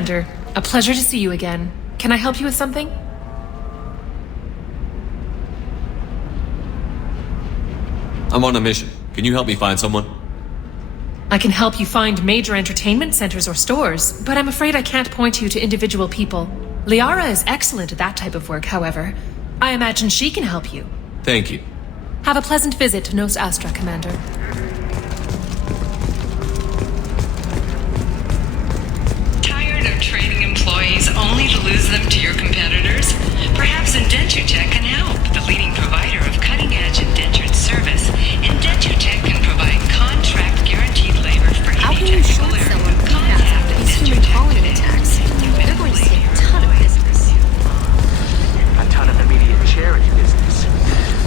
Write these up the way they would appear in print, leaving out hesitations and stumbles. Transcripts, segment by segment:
Commander. A pleasure to see you again. Can I help you with something? I'm on a mission. Can you help me find someone? I can help you find major entertainment centers or stores, but I'm afraid I can't point you to individual people. Liara is excellent at that type of work, however. I imagine she can help you. Thank you. Have a pleasant visit to Nos Astra, Commander. Tired of training employees only to lose them to your competitors? Perhaps Indentutech can help. The leading provider of cutting-edge indentured service, Indentutech can provide contract guaranteed labor for How any can you technical short area. sell on PFAS after these human colony attacks? They're going to see a ton of business. A ton of immediate charity business,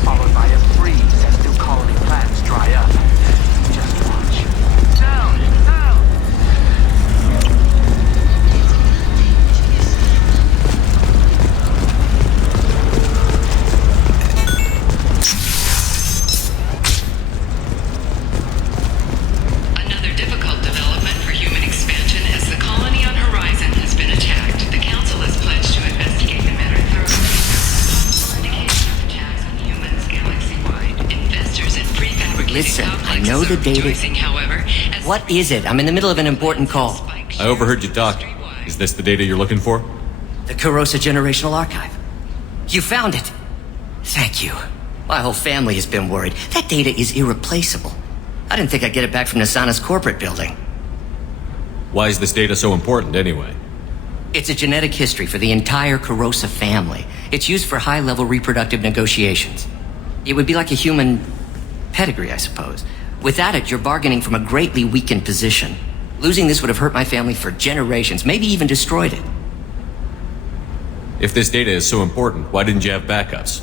followed by a freeze as new colony plans dry up. Just watch. Down! Down! Another difficult development for human expansion as the colony on Horizon has been attacked. The Council has pledged to investigate the matter thoroughly. Indication of attacks on humans galaxy-wide. Investors in prefabricated Listen, I complexes know the are data- rejoicing, however, as What is it? I'm in the middle of an important call. I overheard you talk. Is this the data you're looking for? The Carosa Generational Archive. You found it. Thank you. My whole family has been worried. That data is irreplaceable. I didn't think I'd get it back from Nasana's corporate building. Why is this data so important anyway? It's a genetic history for the entire Carosa family. It's used for high-level reproductive negotiations. It would be like a human pedigree, I suppose. Without it, you're bargaining from a greatly weakened position. Losing this would have hurt my family for generations, maybe even destroyed it. If this data is so important, why didn't you have backups?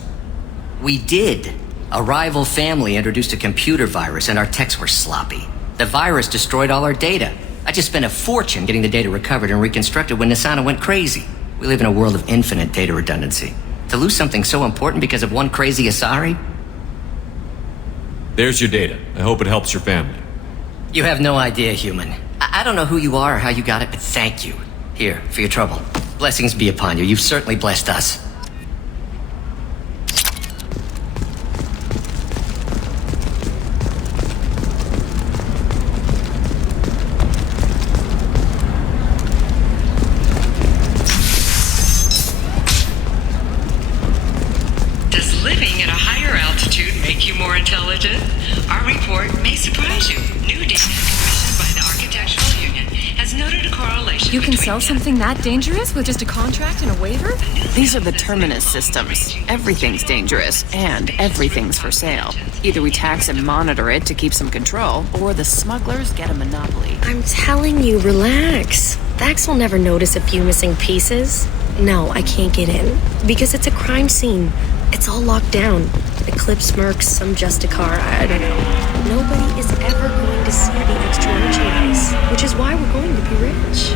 We did. A rival family introduced a computer virus and our techs were sloppy. The virus destroyed all our data. I just spent a fortune getting the data recovered and reconstructed when Nasana went crazy. We live in a world of infinite data redundancy. To lose something so important because of one crazy Asari? There's your data. I hope it helps your family. You have no idea, human. I don't know who you are or how you got it, but thank you. Here, for your trouble. Blessings be upon you. You've certainly blessed us. Does living at a higher altitude make you more intelligent? Our report may surprise you. New data commissioned by the Architectural Union has noted a correlation. You can between sell something that dangerous with just a contract and a waiver? These are the terminus systems. Everything's dangerous, and everything's for sale. Either we tax and monitor it to keep some control, or the smugglers get a monopoly. I'm telling you, relax. Vax will never notice a few missing pieces. No, I can't get in. Because it's a crime scene. It's all locked down. Eclipse mercs, some Justicar, I don't know. Nobody is ever going to see the extra merchandise, which is why we're going to be rich.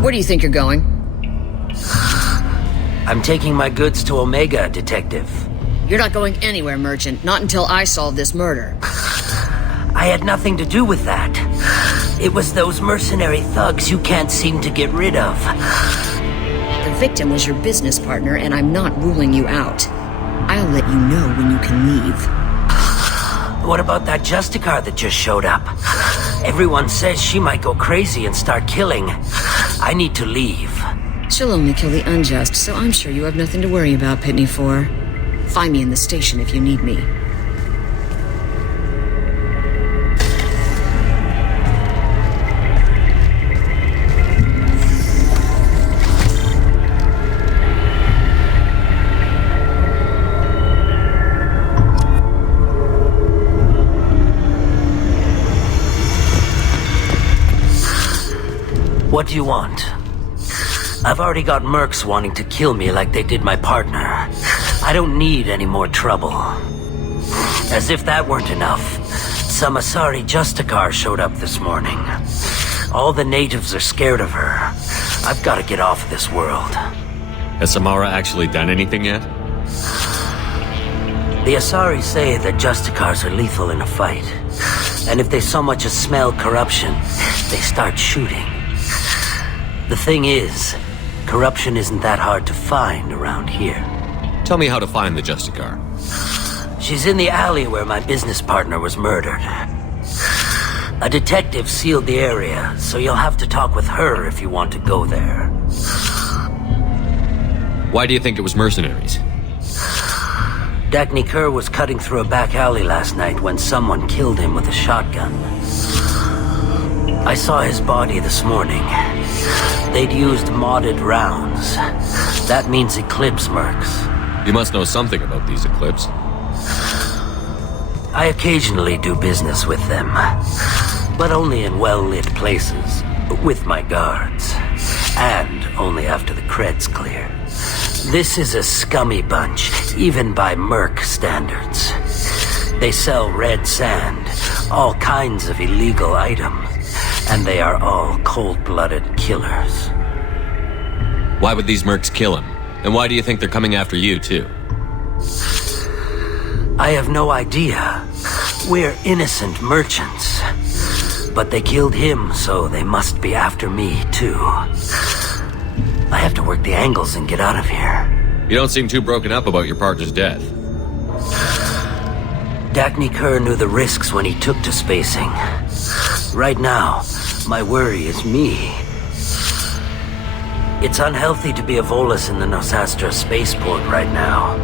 Where do you think you're going? I'm taking my goods to Omega, Detective. You're not going anywhere, Merchant. Not until I solve this murder. I had nothing to do with that. It was those mercenary thugs you can't seem to get rid of. The victim was your business partner, and I'm not ruling you out. I'll let you know when you can leave. What about that Justicar that just showed up? Everyone says she might go crazy and start killing. I need to leave. She'll only kill the unjust, so I'm sure you have nothing to worry about, Pitney 4. Find me in the station if you need me. What do you want? I've already got mercs wanting to kill me like they did my partner. I don't need any more trouble. As if that weren't enough, some Asari Justicar showed up this morning. All the natives are scared of her. I've got to get off of this world. Has Samara actually done anything yet? The Asari say that Justicars are lethal in a fight. And if they so much as smell corruption, they start shooting. The thing is, corruption isn't that hard to find around here. Tell me how to find the Justicar. She's in the alley where my business partner was murdered. A detective sealed the area, so you'll have to talk with her if you want to go there. Why do you think it was mercenaries? Dagny Kerr was cutting through a back alley last night when someone killed him with a shotgun. I saw his body this morning. They'd used modded rounds. That means Eclipse mercs. You must know something about these Eclipse. I occasionally do business with them, but only in well-lit places, with my guards, and only after the creds clear. This is a scummy bunch, even by merc standards. They sell red sand, all kinds of illegal items, and they are all cold-blooded killers. Why would these mercs kill him? And why do you think they're coming after you, too? I have no idea. We're innocent merchants. But they killed him, so they must be after me, too. I have to work the angles and get out of here. You don't seem too broken up about your partner's death. Dagny Kerr knew the risks when he took to spacing. Right now, my worry is me. It's unhealthy to be a Volus in the Nosastra spaceport right now.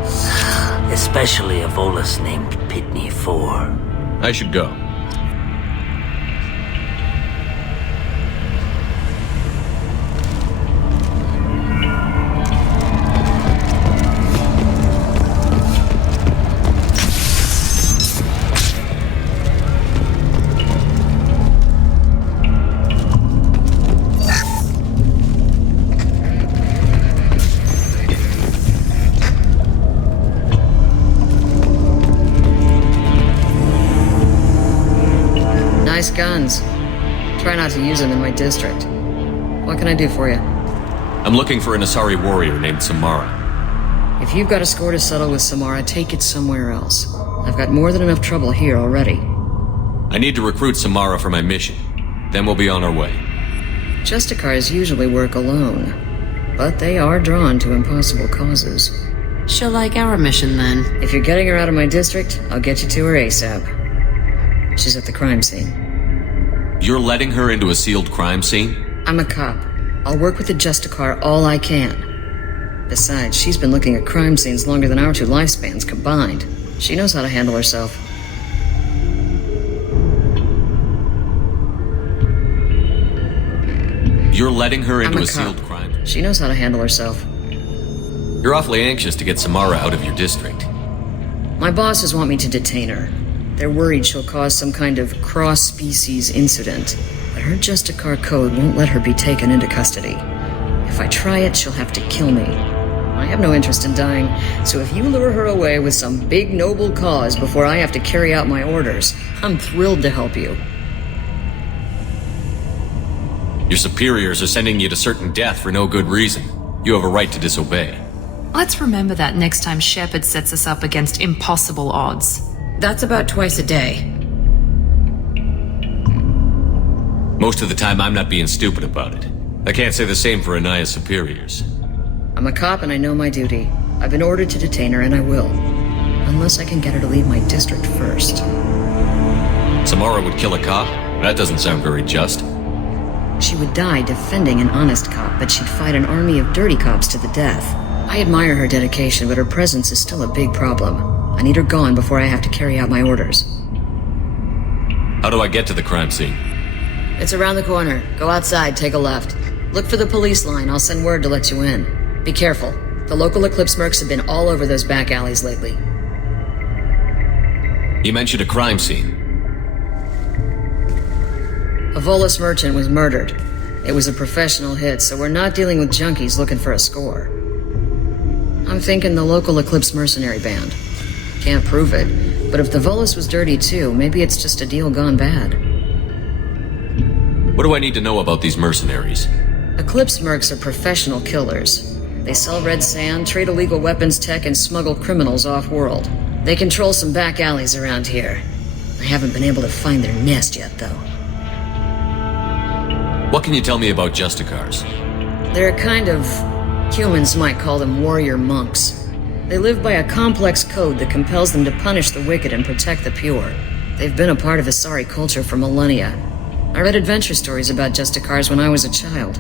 Especially a Volus named Pitney 4. I should go. Nice guns. Try not to use them in my district. What can I do for you? I'm looking for an Asari warrior named Samara. If you've got a score to settle with Samara, take it somewhere else. I've got more than enough trouble here already. I need to recruit Samara for my mission. Then we'll be on our way. Justicars usually work alone, but they are drawn to impossible causes. She'll like our mission, then. If you're getting her out of my district, I'll get you to her ASAP. She's at the crime scene. You're letting her into a sealed crime scene? I'm a cop. I'll work with the Justicar all I can. Besides, she's been looking at crime scenes longer than our two lifespans combined. She knows how to handle herself. You're letting her into a sealed crime? She knows how to handle herself. You're awfully anxious to get Samara out of your district. My bosses want me to detain her. They're worried she'll cause some kind of cross-species incident, but her Justicar code won't let her be taken into custody. If I try it, she'll have to kill me. I have no interest in dying, so if you lure her away with some big noble cause before I have to carry out my orders, I'm thrilled to help you. Your superiors are sending you to certain death for no good reason. You have a right to disobey. Let's remember that next time Shepard sets us up against impossible odds. That's about twice a day. Most of the time, I'm not being stupid about it. I can't say the same for Anaya's superiors. I'm a cop and I know my duty. I've been ordered to detain her and I will. Unless I can get her to leave my district first. Samara would kill a cop? That doesn't sound very just. She would die defending an honest cop, but she'd fight an army of dirty cops to the death. I admire her dedication, but her presence is still a big problem. I need her gone before I have to carry out my orders. How do I get to the crime scene? It's around the corner. Go outside, take a left. Look for the police line. I'll send word to let you in. Be careful. The local Eclipse mercs have been all over those back alleys lately. You mentioned a crime scene. A Volus merchant was murdered. It was a professional hit, so we're not dealing with junkies looking for a score. I'm thinking the local Eclipse mercenary band. Can't prove it, but if the Volus was dirty too, maybe it's just a deal gone bad. What do I need to know about these mercenaries? Eclipse mercs are professional killers. They sell red sand, trade illegal weapons tech, and smuggle criminals off-world. They control some back alleys around here. I haven't been able to find their nest yet, though. What can you tell me about Justicars? They're a kind of... humans might call them warrior monks. They live by a complex code that compels them to punish the wicked and protect the pure. They've been a part of Asari culture for millennia. I read adventure stories about Justicars when I was a child.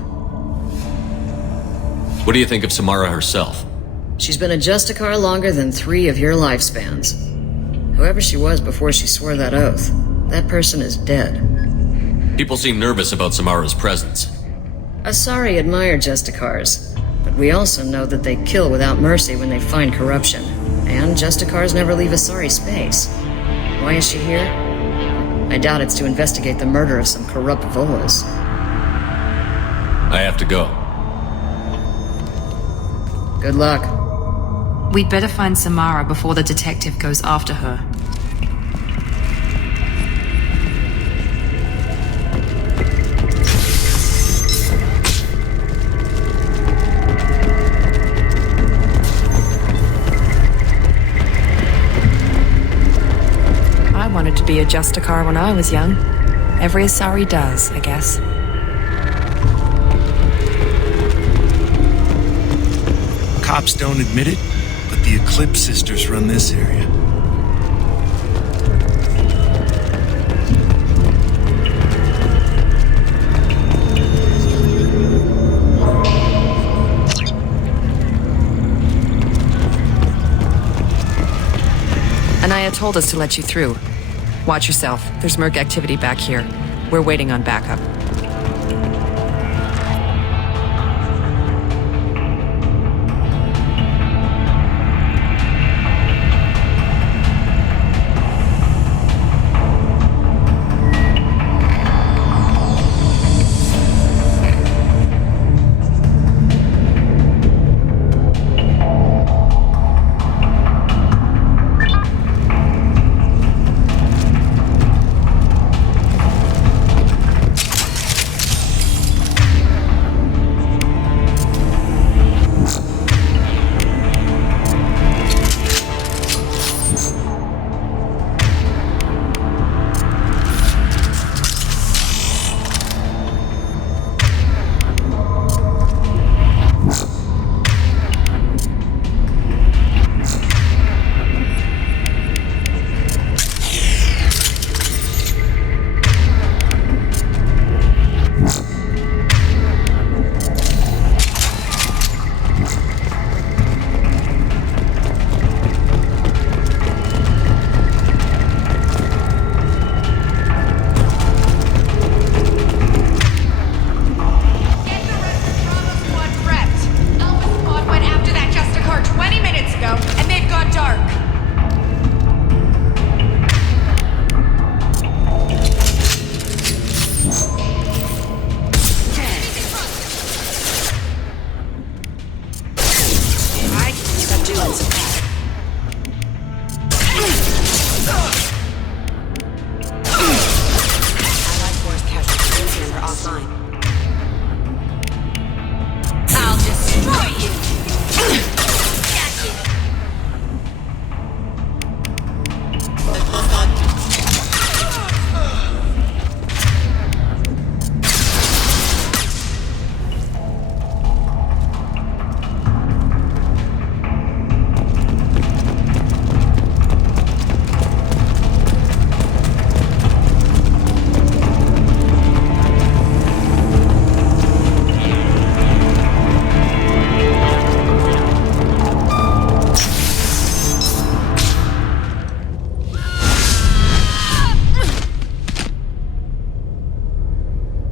What do you think of Samara herself? She's been a Justicar longer than 3 of your lifespans. Whoever she was before she swore that oath, that person is dead. People seem nervous about Samara's presence. Asari admire Justicars, but we also know that they kill without mercy when they find corruption. And Justicars never leave Asari space. Why is she here? I doubt it's to investigate the murder of some corrupt Volus. I have to go. Good luck. We'd better find Samara before the detective goes after her. I wanted to be a Justicar when I was young. Every Asari does, I guess. Cops don't admit it, but the Eclipse sisters run this area. Anaya told us to let you through. Watch yourself. There's merc activity back here. We're waiting on backup.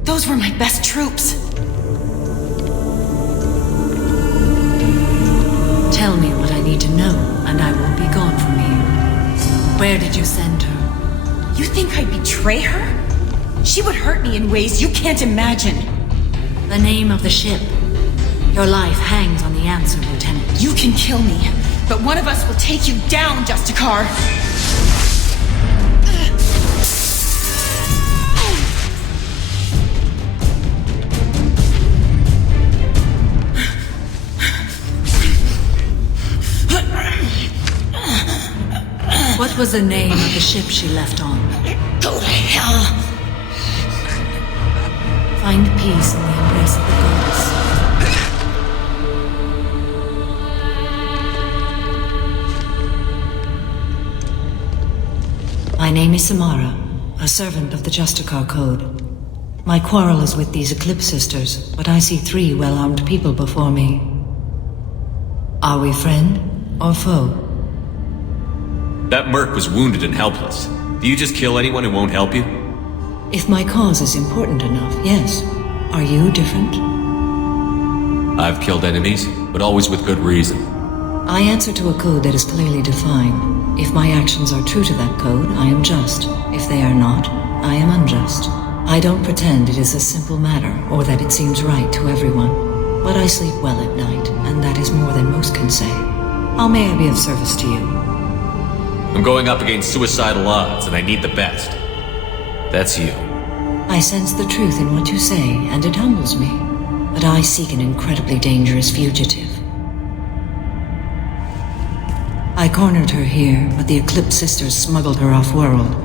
Those were my best troops. Tell me what I need to know, and I won't be gone from here. Where did you send her? You think I'd betray her? She would hurt me in ways you can't imagine. The name of the ship. Your life hangs on the answer, Lieutenant. You can kill me, but one of us will take you down, Justicar! What was the name of the ship she left on? Go to hell! Find peace in the embrace of the goddess. My name is Samara, a servant of the Justicar Code. My quarrel is with these Eclipse Sisters, but I see 3 well-armed people before me. Are we friend or foe? That merc was wounded and helpless. Do you just kill anyone who won't help you? If my cause is important enough, yes. Are you different? I've killed enemies, but always with good reason. I answer to a code that is clearly defined. If my actions are true to that code, I am just. If they are not, I am unjust. I don't pretend it is a simple matter, or that it seems right to everyone. But I sleep well at night, and that is more than most can say. How may I be of service to you? I'm going up against suicidal odds, and I need the best. That's you. I sense the truth in what you say, and it humbles me. But I seek an incredibly dangerous fugitive. I cornered her here, but the Eclipse Sisters smuggled her off-world.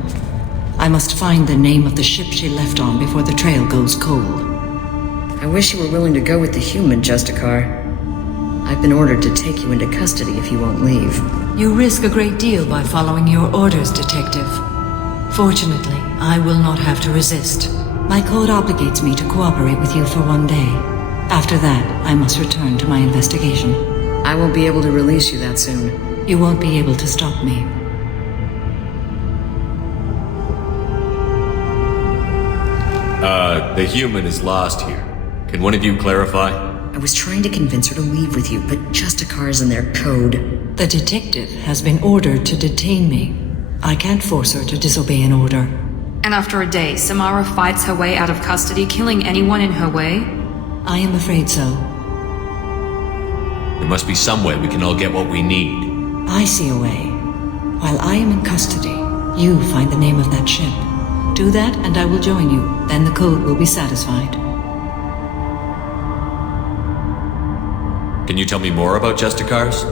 I must find the name of the ship she left on before the trail goes cold. I wish you were willing to go with the human, Justicar. I've been ordered to take you into custody if you won't leave. You risk a great deal by following your orders, Detective. Fortunately, I will not have to resist. My code obligates me to cooperate with you for 1 day. After that, I must return to my investigation. I won't be able to release you that soon. You won't be able to stop me. The human is lost here. Can one of you clarify? I was trying to convince her to leave with you, but Justicar's in their code. The detective has been ordered to detain me. I can't force her to disobey an order. And after a day, Samara fights her way out of custody, killing anyone in her way? I am afraid so. There must be some way we can all get what we need. I see a way. While I am in custody, you find the name of that ship. Do that and I will join you. Then the code will be satisfied. Can you tell me more about Justicars?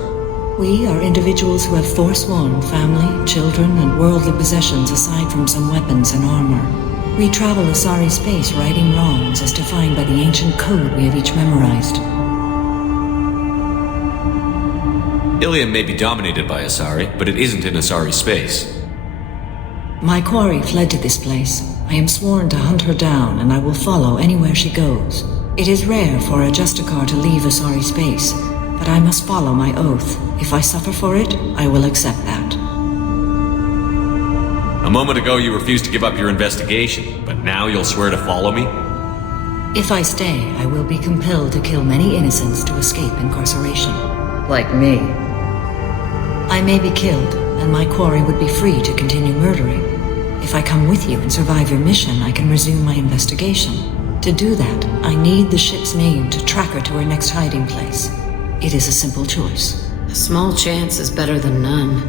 We are individuals who have forsworn family, children, and worldly possessions aside from some weapons and armor. We travel Asari space righting wrongs as defined by the ancient code we have each memorized. Ilium may be dominated by Asari, but it isn't in Asari space. My quarry fled to this place. I am sworn to hunt her down, and I will follow anywhere she goes. It is rare for a Justicar to leave Asari space, but I must follow my oath. If I suffer for it, I will accept that. A moment ago you refused to give up your investigation, but now you'll swear to follow me? If I stay, I will be compelled to kill many innocents to escape incarceration. Like me. I may be killed, and my quarry would be free to continue murdering. If I come with you and survive your mission, I can resume my investigation. To do that, I need the ship's name to track her to her next hiding place. It is a simple choice. A small chance is better than none.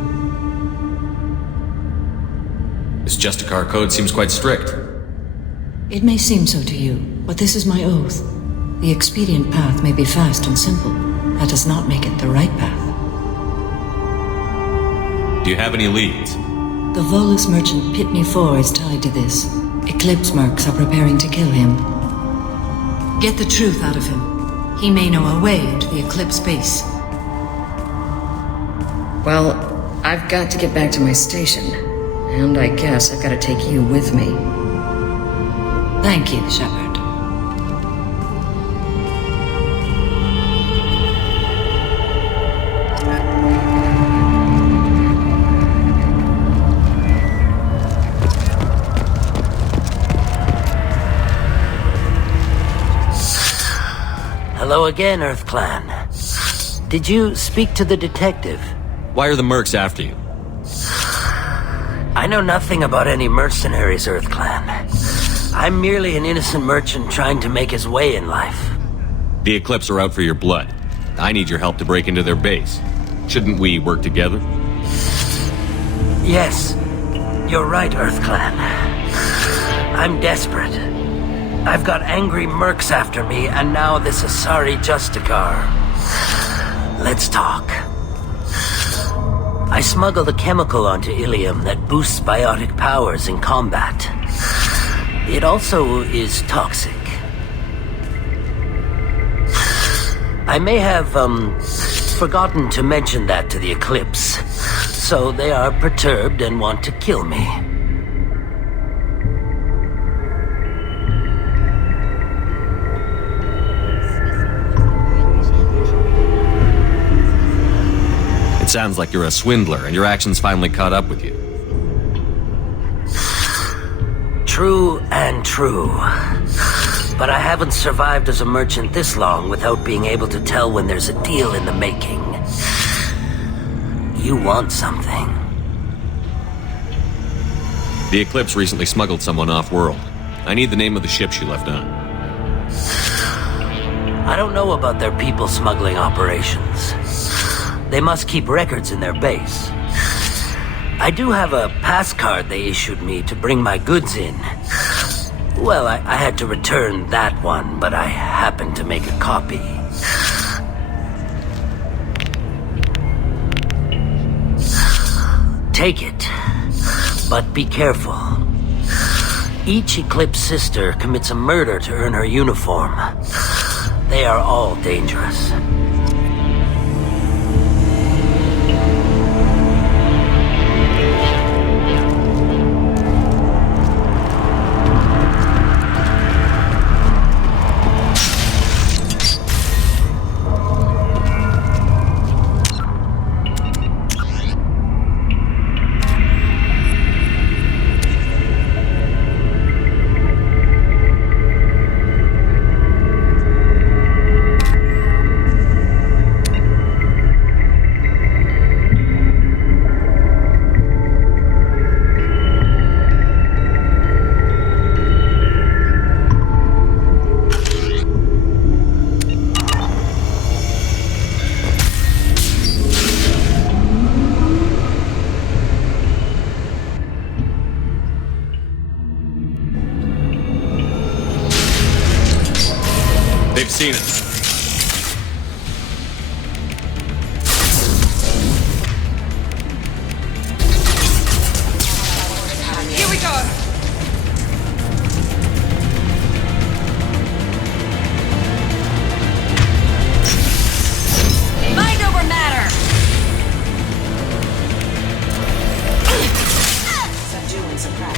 This Justicar code seems quite strict. It may seem so to you, but this is my oath. The expedient path may be fast and simple. That does not make it the right path. Do you have any leads? The Volus merchant Pitney 4 is tied to this. Eclipse mercs are preparing to kill him. Get the truth out of him. He may know a way into the Eclipse base. Well, I've got to get back to my station. And I guess I've got to take you with me. Thank you, Shepard. Hello again, Earth Clan. Did you speak to the detective? Why are the mercs after you? I know nothing about any mercenaries, Earth Clan. I'm merely an innocent merchant trying to make his way in life. The Eclipse are out for your blood. I need your help to break into their base. Shouldn't we work together? Yes, you're right, EarthClan. I'm desperate. I've got angry mercs after me, and now this Asari Justicar. Let's talk. I smuggled a chemical onto Ilium that boosts biotic powers in combat. It also is toxic. I may have, forgotten to mention that to the Eclipse, so they are perturbed and want to kill me. It sounds like you're a swindler, and your actions finally caught up with you. True and true. But I haven't survived as a merchant this long without being able to tell when there's a deal in the making. You want something. The Eclipse recently smuggled someone off-world. I need the name of the ship she left on. I don't know about their people smuggling operations. They must keep records in their base. I do have a pass card they issued me to bring my goods in. Well, I had to return that one, but I happened to make a copy. Take it, but be careful. Each Eclipse sister commits a murder to earn her uniform. They are all dangerous. They've seen us. Here we go! Mind over matter! Subdue and suppress.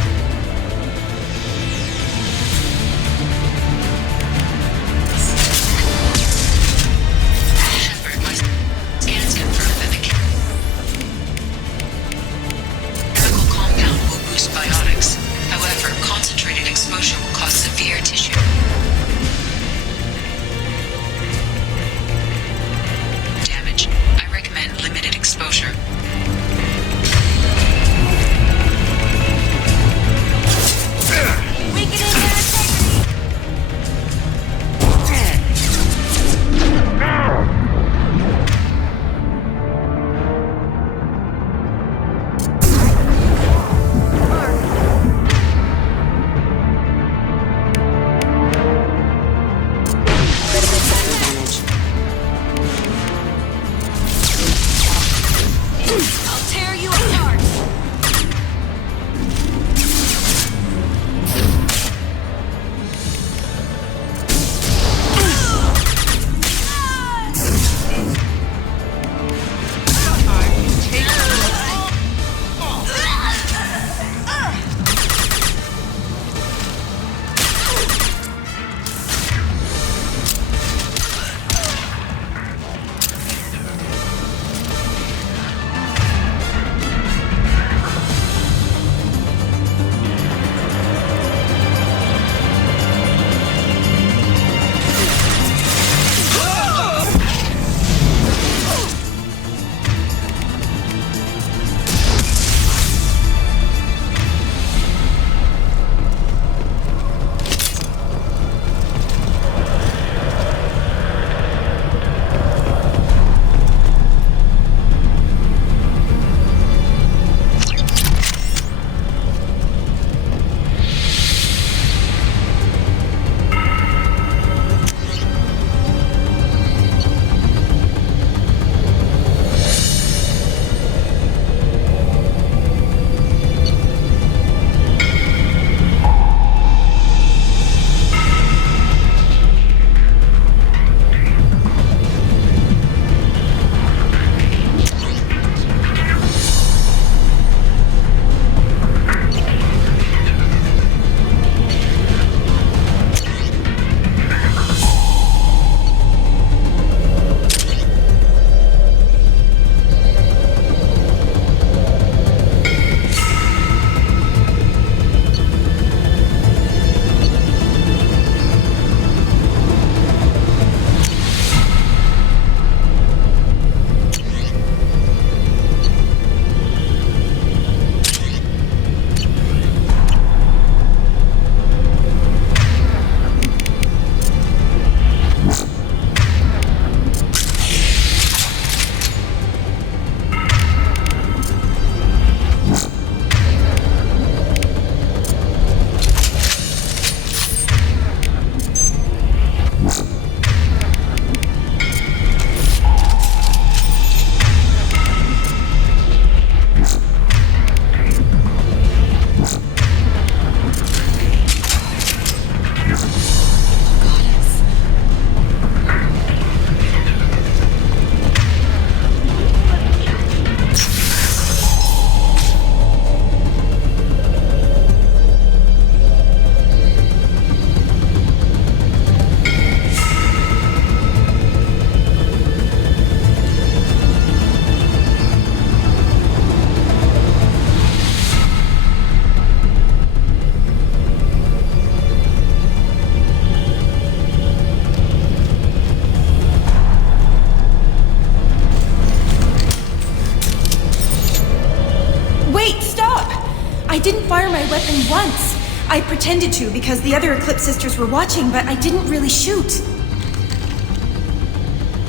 I didn't fire my weapon once. I pretended to because the other Eclipse sisters were watching, but I didn't really shoot.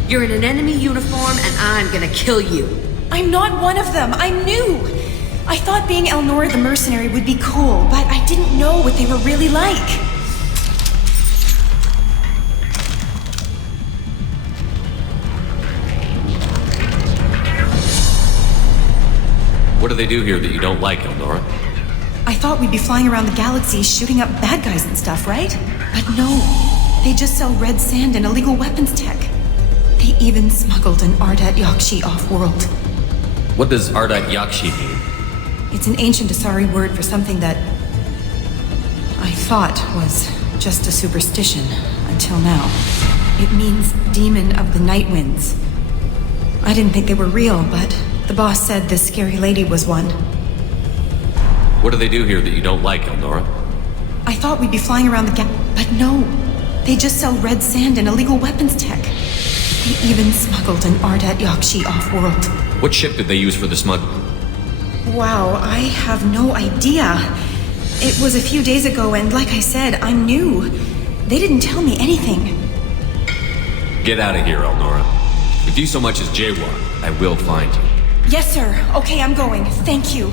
You're in an enemy uniform and I'm gonna kill you. I'm not one of them. I'm new. I thought being Elnora the mercenary would be cool, but I didn't know what they were really like. What do they do here that you don't like, Elnora? I thought we'd be flying around the galaxy shooting up bad guys and stuff, right? But no. They just sell red sand and illegal weapons tech. They even smuggled an Ardat Yakshi off-world. What does Ardat Yakshi mean? It's an ancient Asari word for something that I thought was just a superstition until now. It means demon of the night winds. I didn't think they were real, but the boss said this scary lady was one. What do they do here that you don't like, Elnora? I thought we'd be flying around the but no. They just sell red sand and illegal weapons tech. They even smuggled an Ardat Yakshi off-world. What ship did they use for the smuggling? Wow, I have no idea. It was a few days ago, and like I said, I'm new. They didn't tell me anything. Get out of here, Elnora. If you so much as jaywalk, I will find you. Yes, sir. Okay, I'm going. Thank you.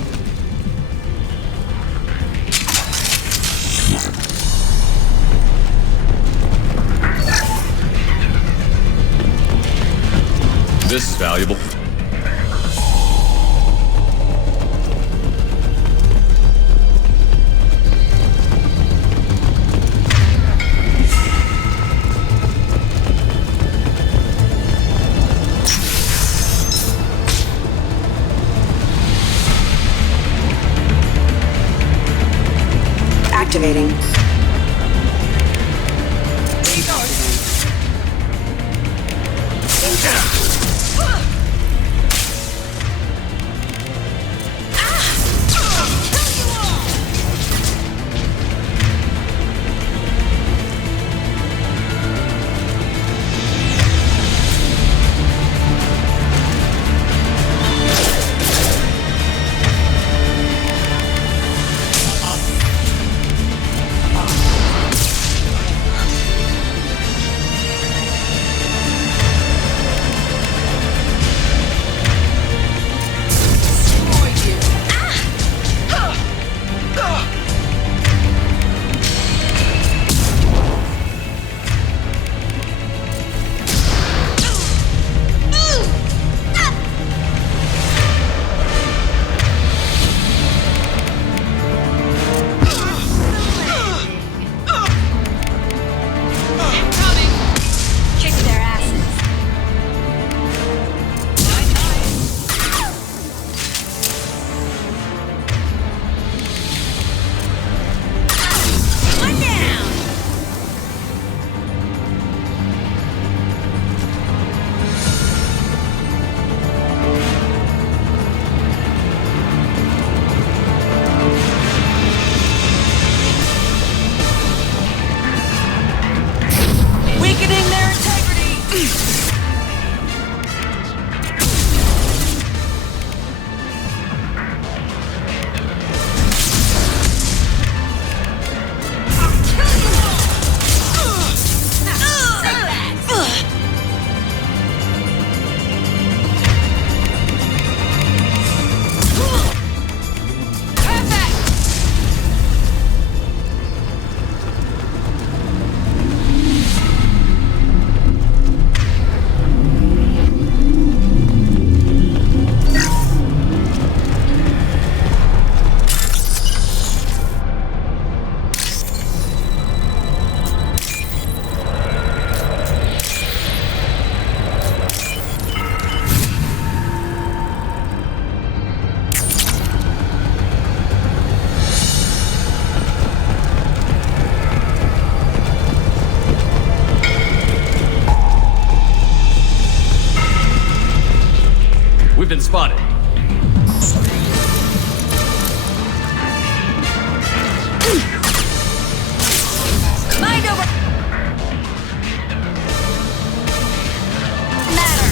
This is valuable. Activating. We've been spotted. Mind over matter.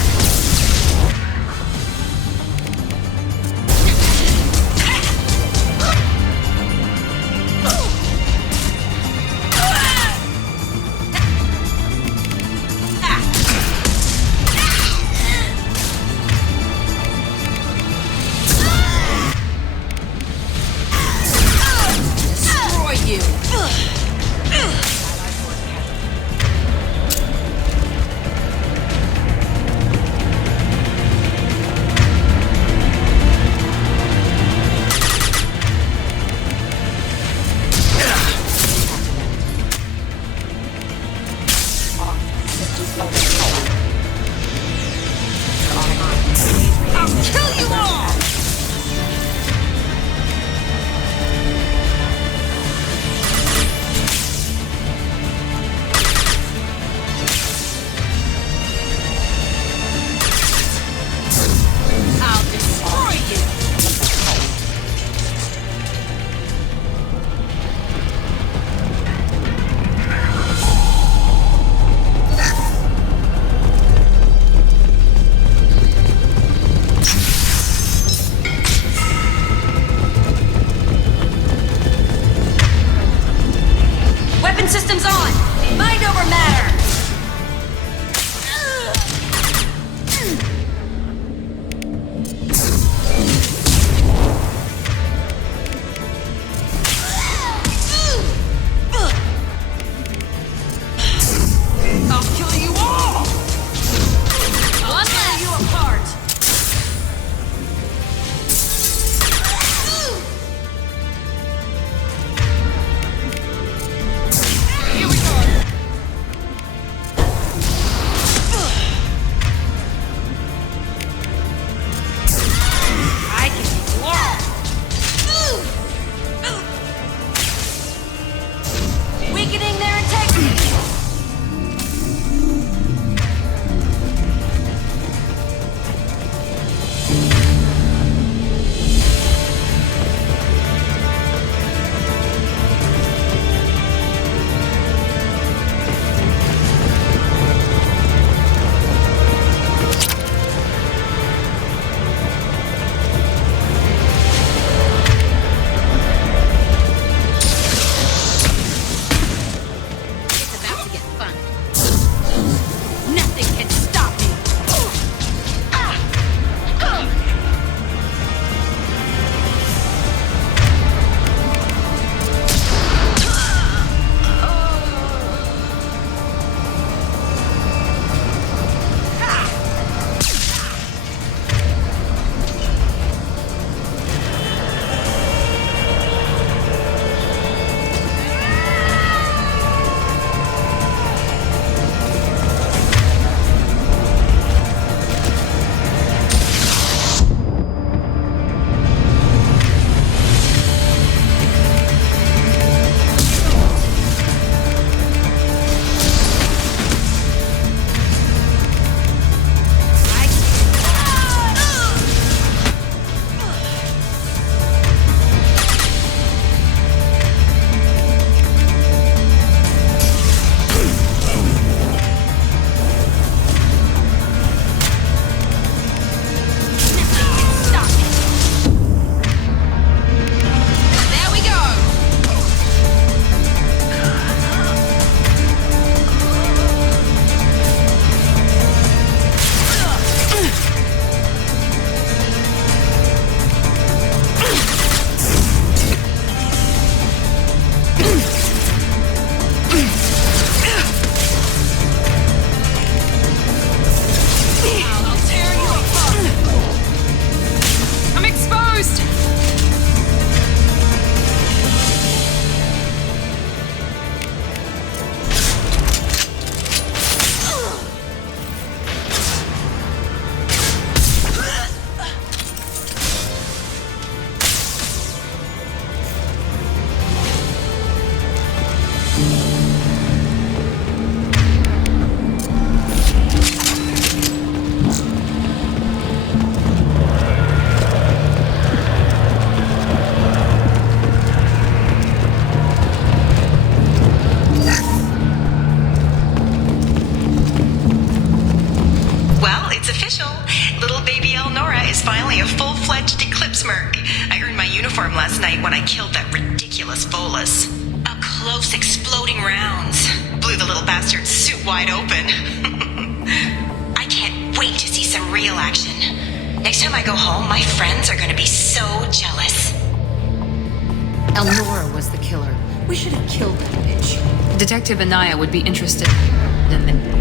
boost! Last night when I killed that ridiculous bolus. Up close, exploding rounds. Blew the little bastard's suit wide open. I can't wait to see some real action. Next time I go home, my friends are gonna be so jealous. Elnora was the killer. We should have killed that bitch. Detective Anaya would be interested in the...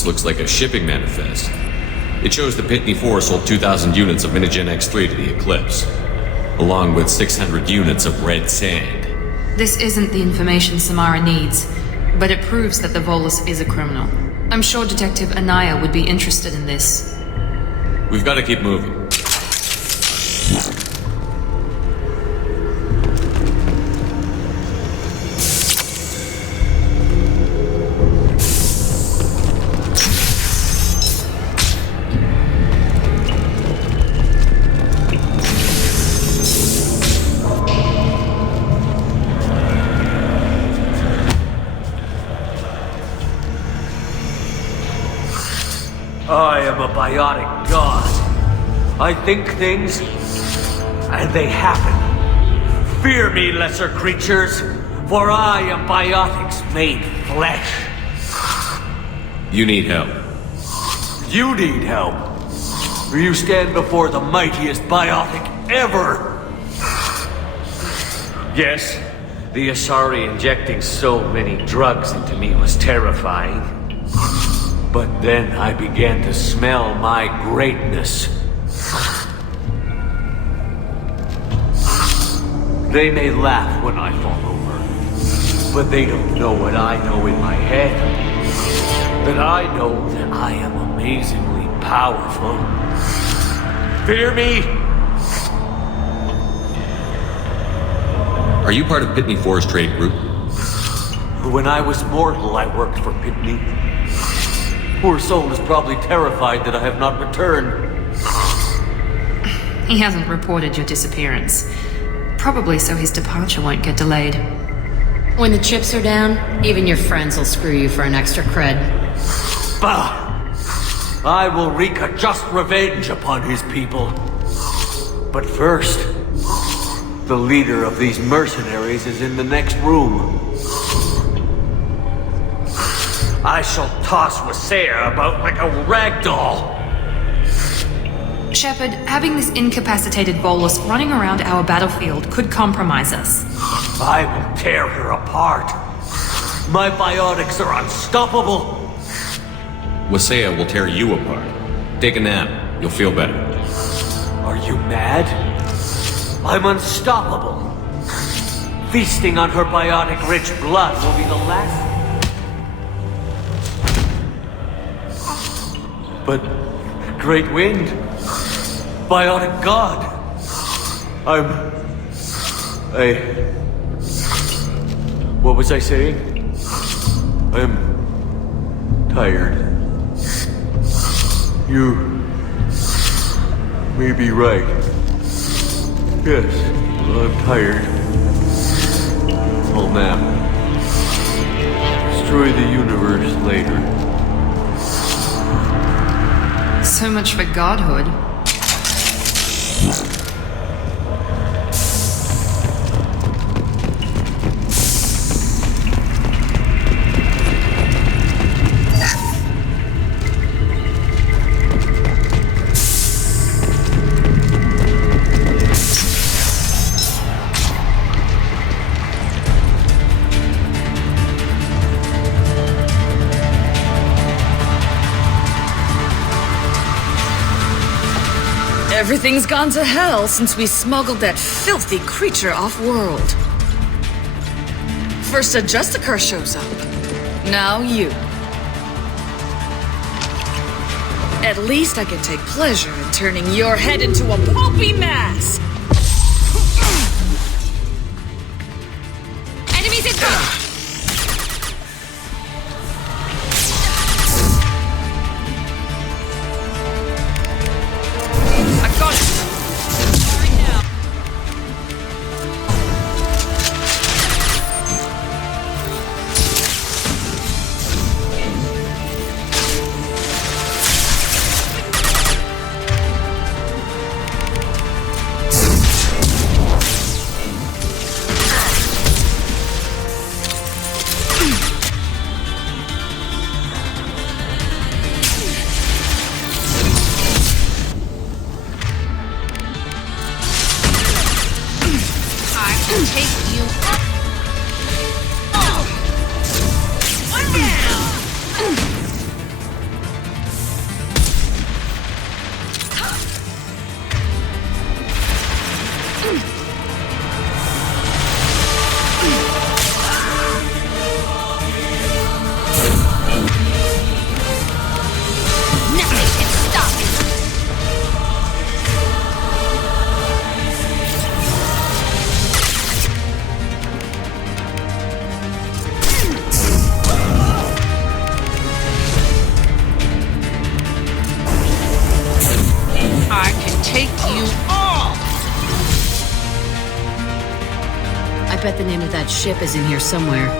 This looks like a shipping manifest. It shows the Pitney 4 sold 2,000 units of Minigen X3 to the Eclipse, along with 600 units of red sand. This isn't the information Samara needs, but it proves that the Volus is a criminal. I'm sure Detective Anaya would be interested in this. We've got to keep moving. I am a biotic god. I think things, and they happen. Fear me, lesser creatures, for I am biotics made flesh. You need help. You need help. You stand before the mightiest biotic ever. Yes, the Asari injecting so many drugs into me was terrifying. But then I began to smell my greatness. They may laugh when I fall over, but they don't know what I know in my head. That I know that I am amazingly powerful. Fear me? Are you part of Pitney 4's trade group? When I was mortal, I worked for Pitney. Poor soul is probably terrified that I have not returned. He hasn't reported your disappearance. Probably so his departure won't get delayed. When the chips are down, even your friends will screw you for an extra cred. Bah! I will wreak a just revenge upon his people. But first, the leader of these mercenaries is in the next room. I shall toss Wasea about like a rag doll. Shepard, having this incapacitated Volus running around our battlefield could compromise us. I will tear her apart. My biotics are unstoppable. Wasea will tear you apart. Take a nap. You'll feel better. Are you mad? I'm unstoppable. Feasting on her biotic-rich blood will be the last... But... Great Wind... Biotic God... What was I saying? I'm... tired. You... may be right. Yes, I'm tired. I'll nap. Destroy the universe later. So much for godhood. Everything's gone to hell since we smuggled that filthy creature off-world. First a Justicar shows up. Now you. At least I can take pleasure in turning your head into a pulpy mass. Enemies in front! I bet the name of that ship is in here somewhere.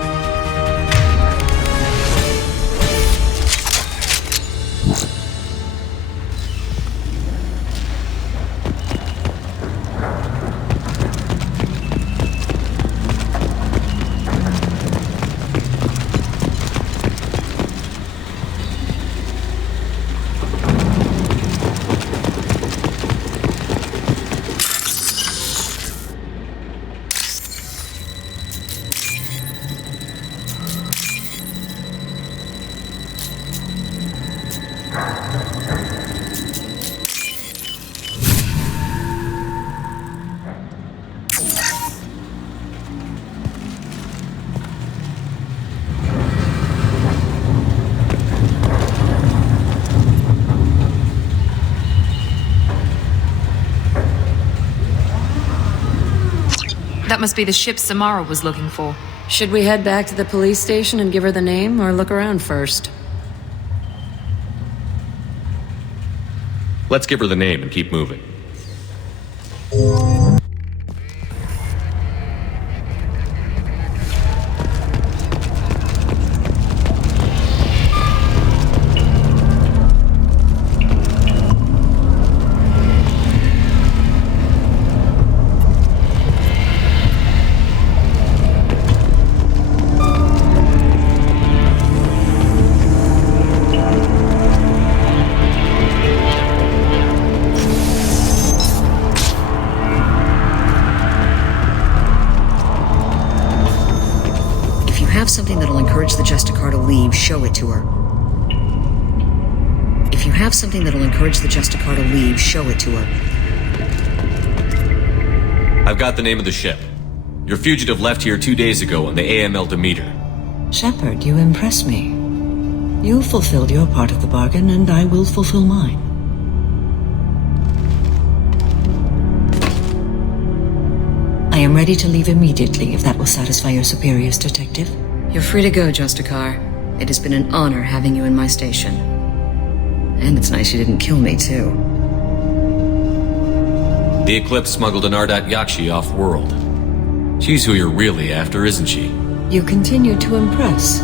That must be the ship Samara was looking for. Should we head back to the police station and give her the name, or look around first? Let's give her the name and keep moving. Something that'll encourage the Justicar to leave, show it to her. If you have something that'll encourage the Justicar to leave, show it to her. I've got the name of the ship. Your fugitive left here 2 days ago on the AML Demeter. Shepard, you impress me. You fulfilled your part of the bargain, and I will fulfill mine. I am ready to leave immediately if that will satisfy your superiors, Detective. You're free to go, Justicar. It has been an honor having you in my station. And it's nice you didn't kill me, too. The Eclipse smuggled an Ardat Yakshi off-world. She's who you're really after, isn't she? You continue to impress.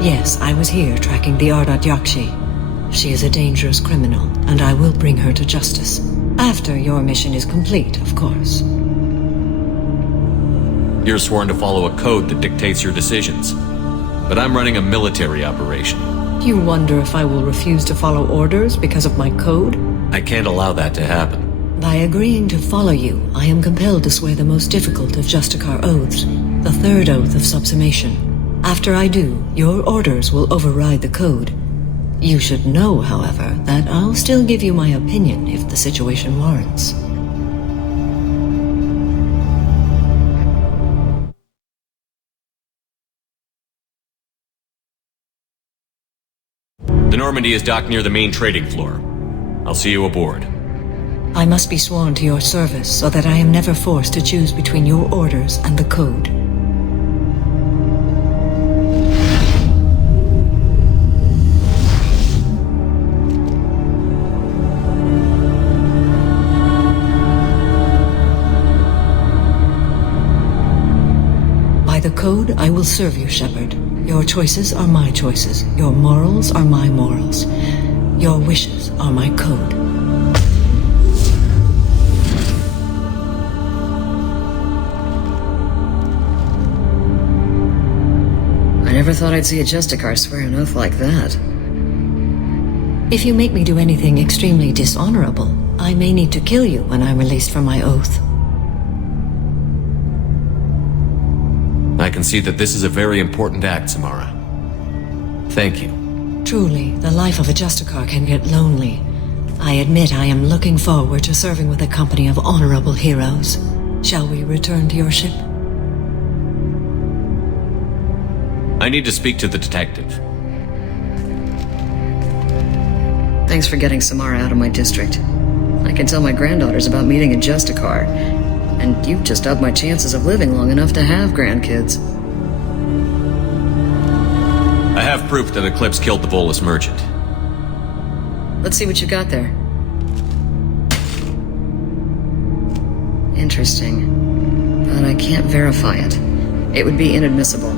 Yes, I was here tracking the Ardat Yakshi. She is a dangerous criminal, and I will bring her to justice. After your mission is complete, of course. You're sworn to follow a code that dictates your decisions. But I'm running a military operation. You wonder if I will refuse to follow orders because of my code? I can't allow that to happen. By agreeing to follow you, I am compelled to swear the most difficult of Justicar oaths, the third oath of subsumation. After I do, your orders will override the code. You should know, however, that I'll still give you my opinion if the situation warrants. The Normandy is docked near the main trading floor. I'll see you aboard. I must be sworn to your service so that I am never forced to choose between your orders and the code. By the code, I will serve you, Shepard. Your choices are my choices. Your morals are my morals. Your wishes are my code. I never thought I'd see a Justicar swear an oath like that. If you make me do anything extremely dishonorable, I may need to kill you when I'm released from my oath. I can see that this is a very important act, Samara. Thank you. Truly, the life of a Justicar can get lonely. I admit I am looking forward to serving with a company of honorable heroes. Shall we return to your ship? I need to speak to the detective. Thanks for getting Samara out of my district. I can tell my granddaughters about meeting a Justicar, and you've just upped my chances of living long enough to have grandkids. I have proof that Eclipse killed the Volus merchant. Let's see what you got there. Interesting, but I can't verify it. It would be inadmissible.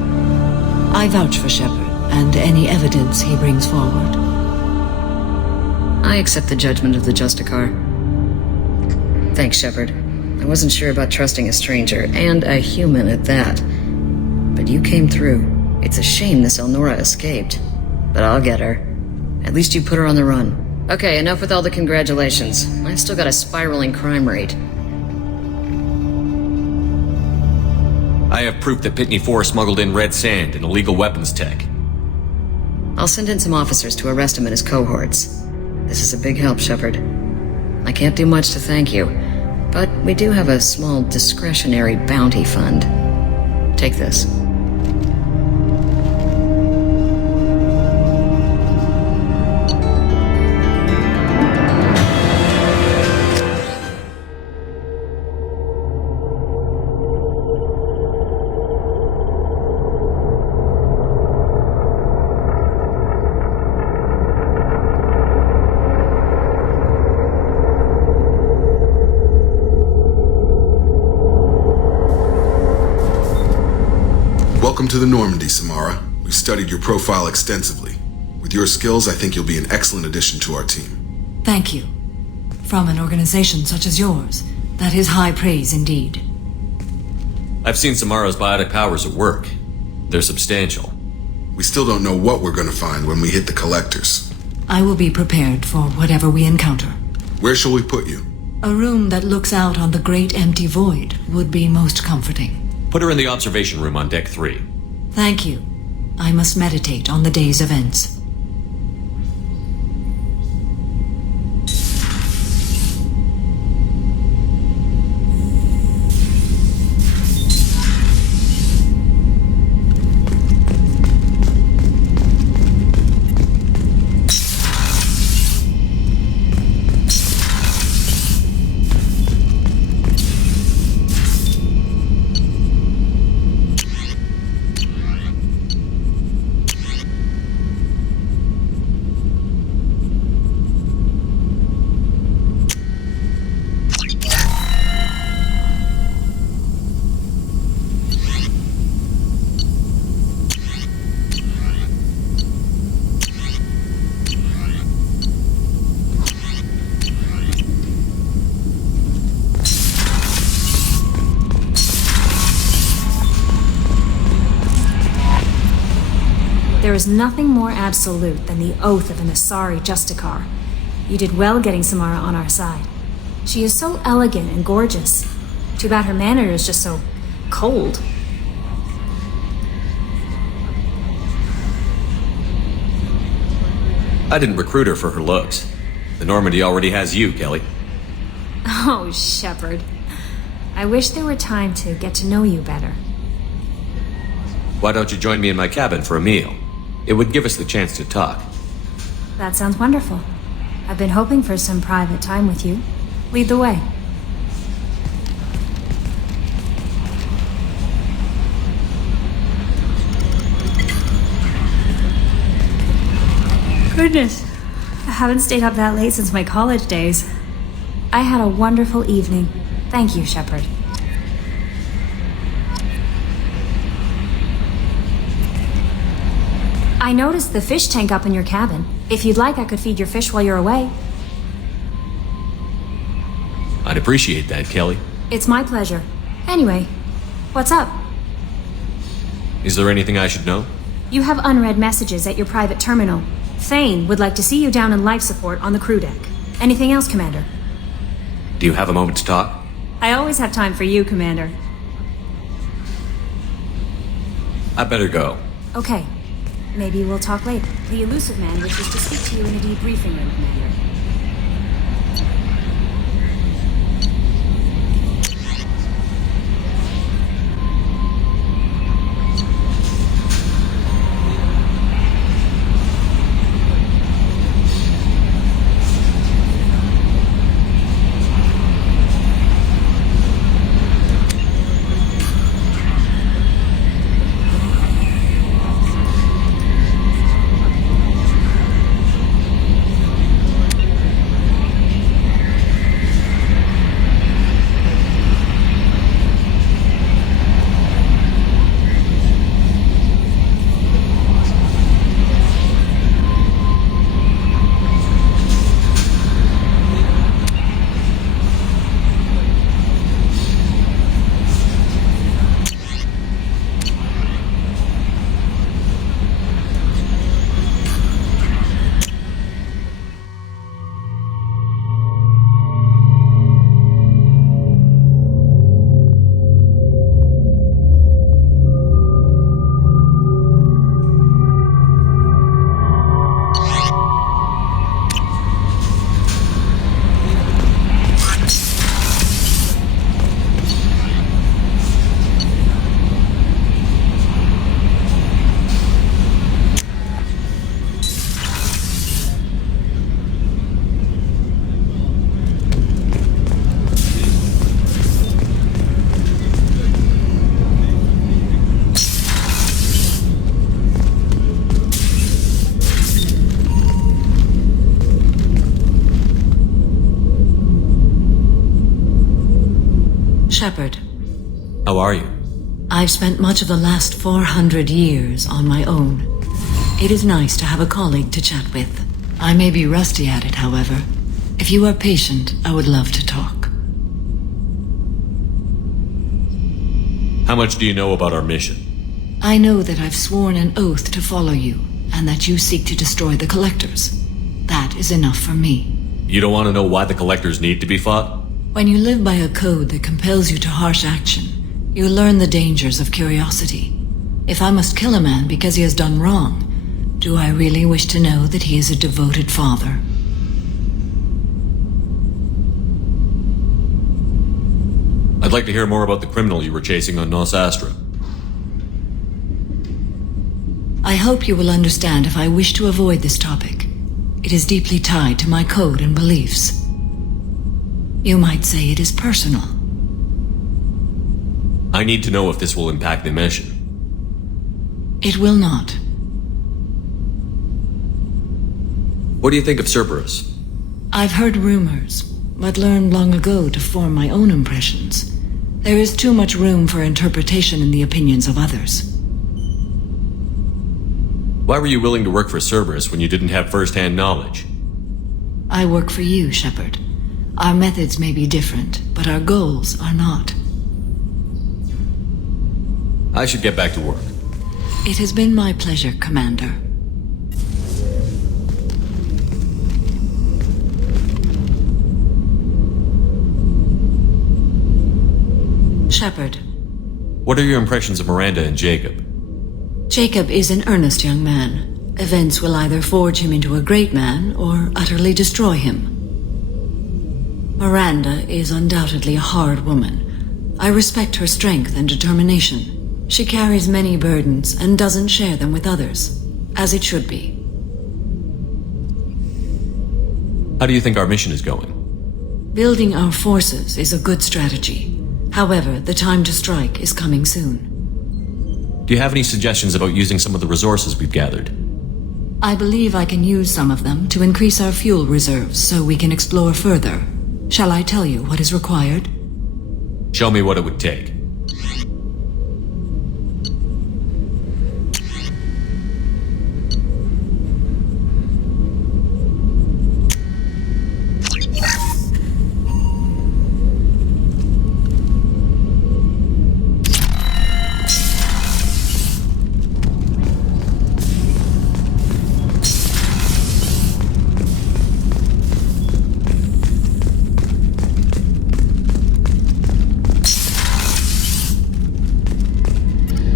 I vouch for Shepard and any evidence he brings forward. I accept the judgment of the Justicar. Thanks, Shepard. I wasn't sure about trusting a stranger, and a human at that. But you came through. It's a shame this Elnora escaped. But I'll get her. At least you put her on the run. Okay, enough with all the congratulations. I've still got a spiraling crime rate. I have proof that Pitney 4 smuggled in red sand and illegal weapons tech. I'll send in some officers to arrest him and his cohorts. This is a big help, Shepard. I can't do much to thank you, but we do have a small discretionary bounty fund. Take this. Welcome to the Normandy, Samara. We've studied your profile extensively. With your skills, I think you'll be an excellent addition to our team. Thank you. From an organization such as yours, that is high praise indeed. I've seen Samara's biotic powers at work. They're substantial. We still don't know what we're going to find when we hit the collectors. I will be prepared for whatever we encounter. Where shall we put you? A room that looks out on the great empty void would be most comforting. Put her in the observation room on deck 3. Thank you. I must meditate on the day's events. There is nothing more absolute than the oath of an Asari Justicar. You did well getting Samara on our side. She is so elegant and gorgeous. Too bad her manner is just so cold. I didn't recruit her for her looks. The Normandy already has you, Kelly. Oh, Shepard. I wish there were time to get to know you better. Why don't you join me in my cabin for a meal? It would give us the chance to talk. That sounds wonderful. I've been hoping for some private time with you. Lead the way. Goodness, I haven't stayed up that late since my college days. I had a wonderful evening. Thank you, Shepard. I noticed the fish tank up in your cabin. If you'd like, I could feed your fish while you're away. I'd appreciate that, Kelly. It's my pleasure. Anyway, what's up? Is there anything I should know? You have unread messages at your private terminal. Thane would like to see you down in life support on the crew deck. Anything else, Commander? Do you have a moment to talk? I always have time for you, Commander. I better go. Okay. Maybe we'll talk later. The elusive man wishes to speak to you in a debriefing room, Commander. Shepard. How are you? I've spent much of the last 400 years on my own. It is nice to have a colleague to chat with. I may be rusty at it, however. If you are patient, I would love to talk. How much do you know about our mission? I know that I've sworn an oath to follow you, and that you seek to destroy the Collectors. That is enough for me. You don't want to know why the Collectors need to be fought? When you live by a code that compels you to harsh action, you learn the dangers of curiosity. If I must kill a man because he has done wrong, do I really wish to know that he is a devoted father? I'd like to hear more about the criminal you were chasing on Nos Astra. I hope you will understand if I wish to avoid this topic. It is deeply tied to my code and beliefs. You might say it is personal. I need to know if this will impact the mission. It will not. What do you think of Cerberus? I've heard rumors, but learned long ago to form my own impressions. There is too much room for interpretation in the opinions of others. Why were you willing to work for Cerberus when you didn't have first-hand knowledge? I work for you, Shepard. Our methods may be different, but our goals are not. I should get back to work. It has been my pleasure, Commander. Shepard. What are your impressions of Miranda and Jacob? Jacob is an earnest young man. Events will either forge him into a great man or utterly destroy him. Miranda is undoubtedly a hard woman. I respect her strength and determination. She carries many burdens and doesn't share them with others, as it should be. How do you think our mission is going? Building our forces is a good strategy. However, the time to strike is coming soon. Do you have any suggestions about using some of the resources we've gathered? I believe I can use some of them to increase our fuel reserves so we can explore further. Shall I tell you what is required? Show me what it would take.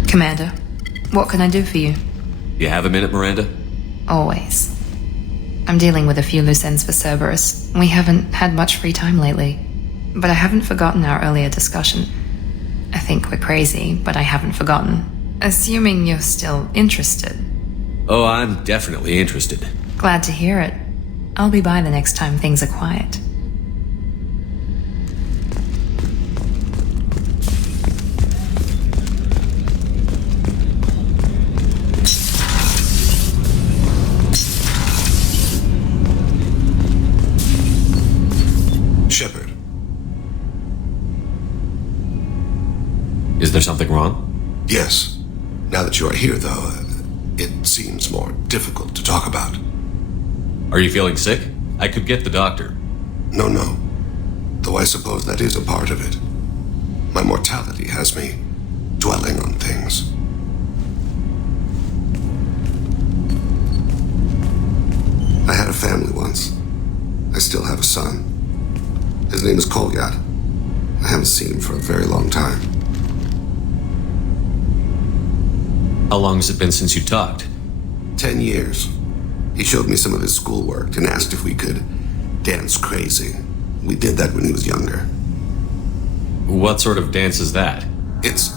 Commander, what can I do for you? You have a minute, Miranda? Always. I'm dealing with a few loose ends for Cerberus. We haven't had much free time lately. But I haven't forgotten our earlier discussion. I think we're crazy, but I haven't forgotten. Assuming you're still interested. Oh, I'm definitely interested. Glad to hear it. I'll be by the next time things are quiet. Shepard. Is there something wrong? Yes. Now that you are here, though, it seems more difficult to talk about. Are you feeling sick? I could get the doctor. No. Though I suppose that is a part of it. My mortality has me dwelling on things. I had a family once. I still have a son. His name is Kolyat. I haven't seen him for a very long time. How long has it been since you talked? 10 years. He showed me some of his schoolwork and asked if we could dance crazy. We did that when he was younger. What sort of dance is that? I checked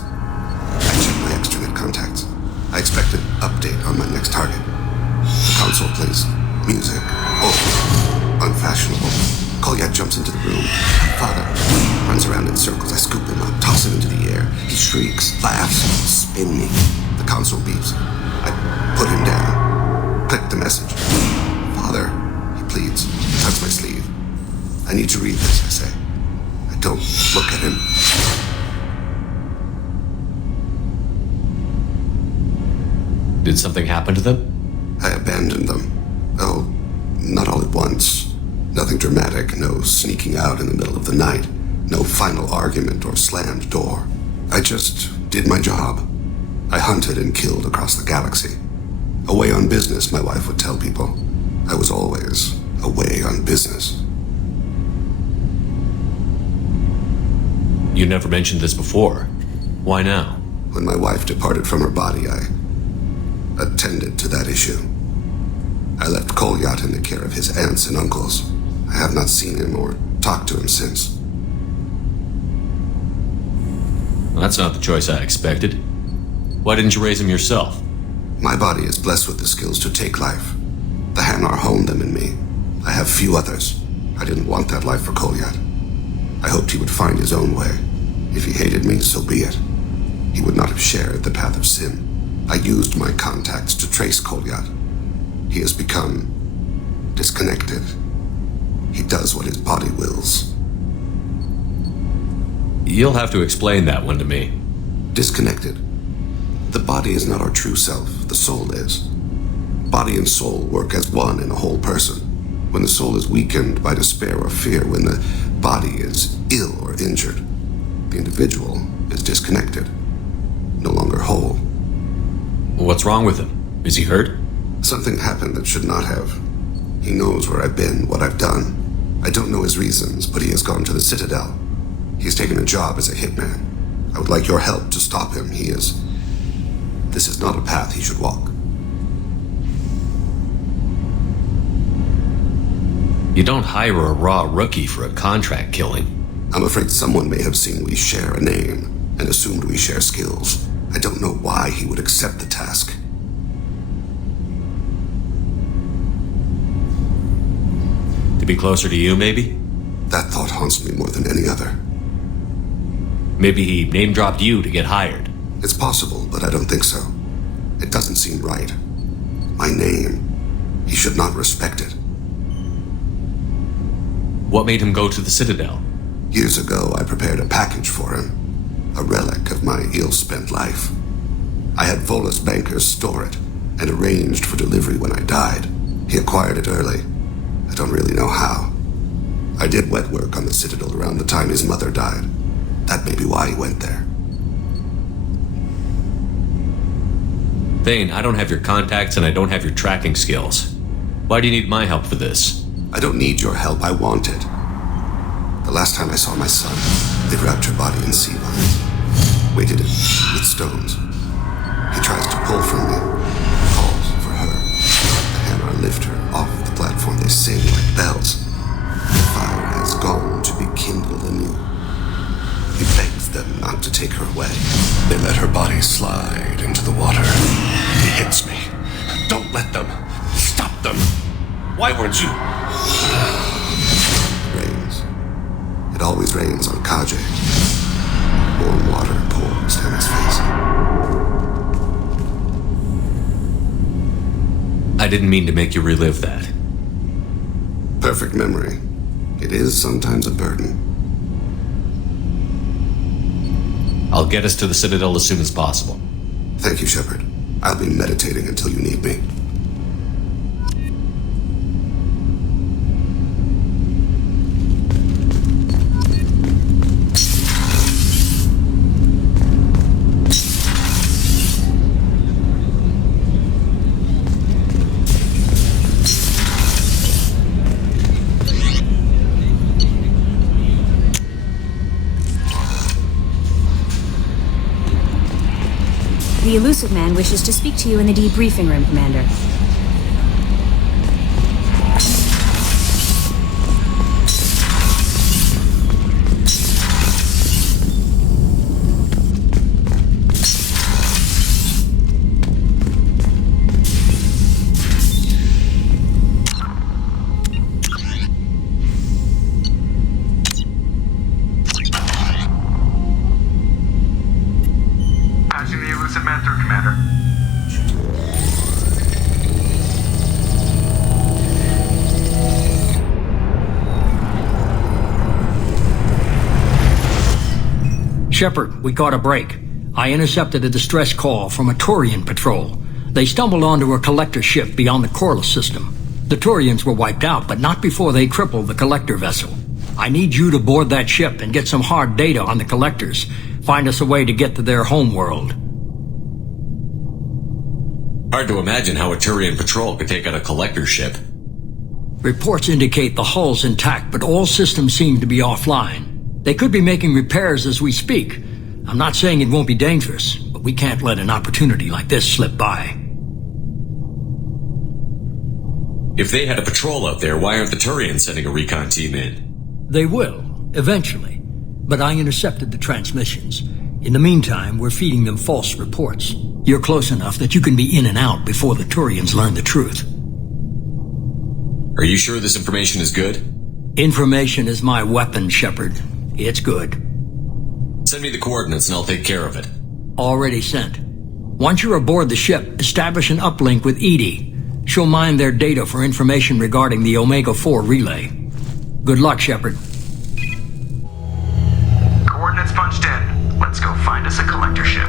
my extranet contacts. I expect an update on my next target. The console plays music. Oh, unfashionable. Kolyat jumps into the room. Father runs around in circles. I scoop him up, toss him into the air. He shrieks, laughs, spin me. The console beeps. I put him down. Click the message. Father, he pleads. Tugs my sleeve. I need to read this, I say. I don't look at him. Did something happen to them? I abandoned them. Oh, not all at once. Nothing dramatic, no sneaking out in the middle of the night, no final argument or slammed door. I just did my job. I hunted and killed across the galaxy. Away on business, my wife would tell people. I was always away on business. You never mentioned this before. Why now? When my wife departed from her body, I attended to that issue. I left Kolyat in the care of his aunts and uncles. I have not seen him or talked to him since. Well, that's not the choice I expected. Why didn't you raise him yourself? My body is blessed with the skills to take life. The Hanar honed them in me. I have few others. I didn't want that life for Kolyat. I hoped he would find his own way. If he hated me, so be it. He would not have shared the path of sin. I used my contacts to trace Kolyat. He has become disconnected. He does what his body wills. You'll have to explain that one to me. Disconnected. The body is not our true self, the soul is. Body and soul work as one in a whole person. When the soul is weakened by despair or fear, when the body is ill or injured, the individual is disconnected, no longer whole. What's wrong with him? Is he hurt? Something happened that should not have. He knows where I've been, what I've done. I don't know his reasons, but he has gone to the Citadel. He has taken a job as a hitman. I would like your help to stop him. This is not a path he should walk. You don't hire a raw rookie for a contract killing. I'm afraid someone may have seen we share a name and assumed we share skills. I don't know why he would accept the task. To be closer to you, maybe? That thought haunts me more than any other. Maybe he name-dropped you to get hired. It's possible, but I don't think so. It doesn't seem right. My name. He should not respect it. What made him go to the Citadel? Years ago, I prepared a package for him. A relic of my ill-spent life. I had Volus bankers store it, and arranged for delivery when I died. He acquired it early. I don't really know how. I did wet work on the Citadel around the time his mother died. That may be why he went there. Thane, I don't have your contacts and I don't have your tracking skills. Why do you need my help for this? I don't need your help, I want it. The last time I saw my son, they wrapped her body in sea vines, weighted it with stones. He tries to pull from me, calls for her. The Hanar lift her off the platform, they sing like bells. The fire has gone to be kindled anew. He begs them not to take her away. They let her body slide into the water. He hits me. Don't let them. Stop them. Why weren't you? Rains. It always rains on Kaje. Warm water pours down his face. I didn't mean to make you relive that. Perfect memory. It is sometimes a burden. I'll get us to the Citadel as soon as possible. Thank you, Shepard. I'll be meditating until you need me. The elusive man wishes to speak to you in the debriefing room, Commander. Shepard, we caught a break. I intercepted a distress call from a Turian patrol. They stumbled onto a collector ship beyond the Corliss system. The Turians were wiped out, but not before they crippled the collector vessel. I need you to board that ship and get some hard data on the collectors. Find us a way to get to their homeworld. Hard to imagine how a Turian patrol could take out a collector ship. Reports indicate the hull's intact, but all systems seem to be offline. They could be making repairs as we speak. I'm not saying it won't be dangerous, but we can't let an opportunity like this slip by. If they had a patrol out there, why aren't the Turians sending a recon team in? They will, eventually. But I intercepted the transmissions. In the meantime, we're feeding them false reports. You're close enough that you can be in and out before the Turians learn the truth. Are you sure this information is good? Information is my weapon, Shepard. It's good. Send me the coordinates and I'll take care of it. Already sent. Once you're aboard the ship, establish an uplink with Edie. She'll mine their data for information regarding the Omega-4 relay. Good luck, Shepard. Coordinates punched in. Let's go find us a collector ship.